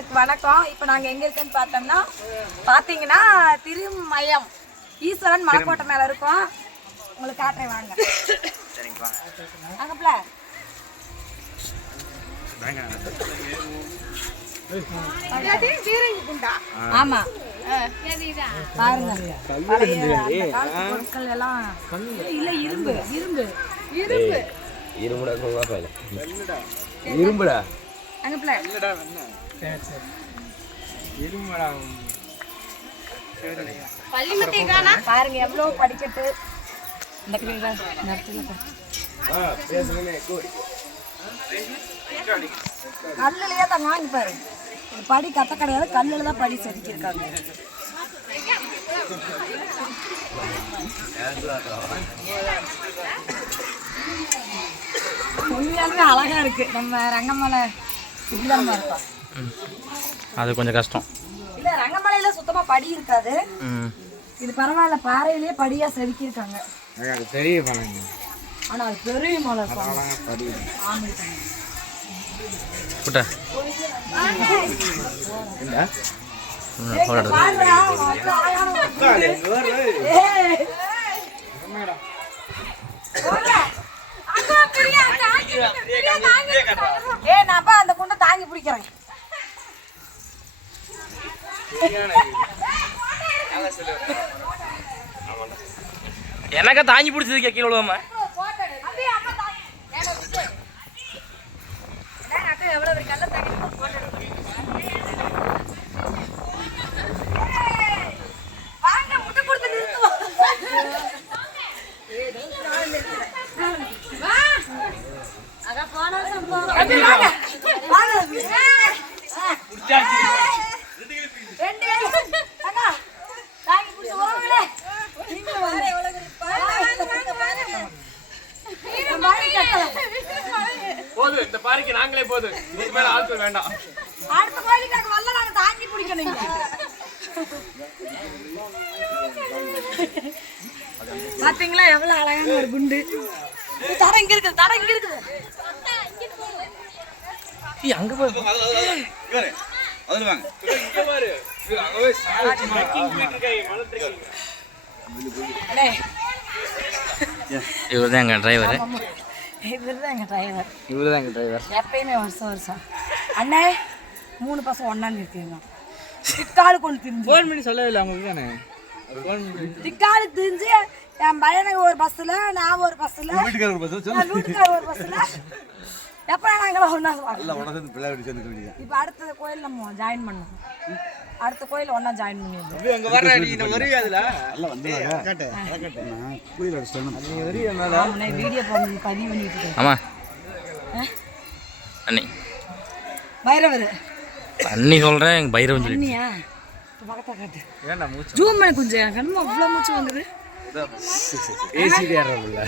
நண்பர்களுக்கு வணக்கம். இப்போ நாங்க எங்க இருக்கோம்னு பாத்தீங்கன்னா திருமயம் ஈஸ்வரன் மலைக்கோட்டை மேல இருக்கோம். உங்களுக்கு காட்டுறேன் வாங்க. சரிங்க வாங்க. அங்கப்ல ஆமா பாருங்க பொருட்கள் எல்லாம் இல்ல இரும்பு இரும்பு இரும்பு இரும்புடா இரும்புடா அங்கப்ல பாருங்க எவ்வளவு படிக்கட்டு இந்த கல்லுலயே தான் வாங்கி பாரு. படி கத்த கிடையாது, கல்லுல தான் படி செதுக்கியிருக்காங்க. உண்மையாலுமே அழகா இருக்கு. நம்ம ரங்கமலை இப்படிதான் இருக்கோம். அது கொஞ்சம் கஷ்டம் இல்ல, ரங்கமலையில சுத்தமா படி இருக்காது. இது பரவாயில்ல, பாறையிலேயே படியா செதுக்கியிருக்காங்க. பெரிய மலைங்க, ஆனா அது பெரிய மலை. நான் அந்த குண்டை தாங்கி பிடிக்கிறேன். எனக்கா தாங்கி பிடிச்சது கீழே விழுவாம போதும். இந்த பாரிக்கு நாங்களே போதும், இதுக்கு மேல ஆட்கள் வேண்டாம். அடுத்த கோயிலுக்கு நாங்க வரல, நாங்க தாங்கி பிடிக்கணும். பாத்தீங்களா எவ்வளவு அழகான ஒரு குண்டு. தர இங்க இருக்குது, தர இங்க இருக்குது. அங்க போய் அதுல வாங்க. இங்க பாரு, அங்க போய் ட்ரெக்கிங் போயிட்டு இருக்காங்க, மலை ட்ரெக்கிங். இவர்தான் எங்க டிரைவர். இவர்தான் எங்க டிரைவர். இவர்தான் எங்க டிரைவர். எப்பயுமே வருஷம் அண்ணே 3 பசங்க ஒண்ணா நிறுத்திங்க. திக்காலு கொண்டு திரிஞ்சு ஃபோன் பண்ணி சொல்லவே இல்லை உங்களுக்கு தானே. திக்காலு திரிஞ்சு என் பையனுக்கு ஒரு பஸ்ல, நான் ஒரு பஸ்ல, வீட்டுக்கார ஒரு பஸ்ல எப்ப நாங்களும் ஒண்ணா இப்ப அடுத்த கோயில் நம்ம ஜாயின் பண்ணோம். அடுத்த கோயில் ஒண்ணா ஜாயின் பண்ணிடுவோம். அங்க வர்ற நீ இந்த வரி அதுல வீடியோ பதிவு பண்ணிட்டு. ஆமா அண்ணி பைரவர் அண்ணி சொல்றேன், எங்க பைரவன் சொல்லி. அண்ணியா பக்கத்துல காட்டு. ஏன்டா மூச்சு ஜூம் பண்ணி கொஞ்சம் கண்ணு அவ்வளவு மூச்சு வந்தது. ஏசி ஏறல.